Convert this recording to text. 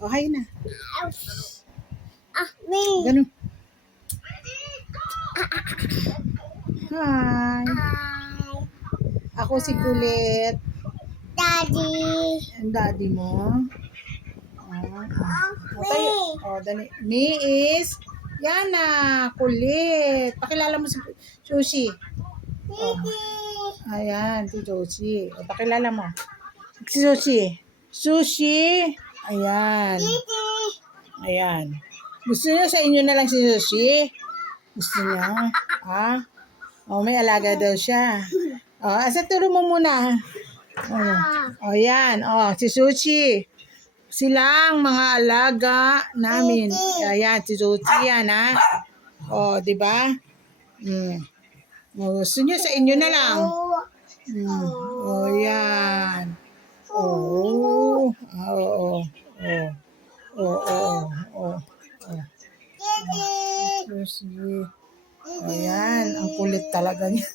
O, hi na. Me. Ganun. Hi. Ako si Kulit. Daddy. Ang daddy mo. Me. Dali. Me is Yana. Kulit. Pakilala mo si Sushi. Daddy. Ayan, si Sushi. O, pakilala mo. Si Sushi. Sushi. Ayan. Daddy. Ayan. Gusto niyo sa inyo na lang si Sushi? Gusto niya? Ha? O, may alaga daw siya. O, asa turo mo muna. O, yan. O, si Sushi. Silang mga alaga namin. Ayan, si Sushi yan, ha? O, di ba? O, gusto niyo sa inyo na lang. O, yan. Oo. Oo. Oo. Daddy. Sushi. Ayan, ang kulit talaga niya.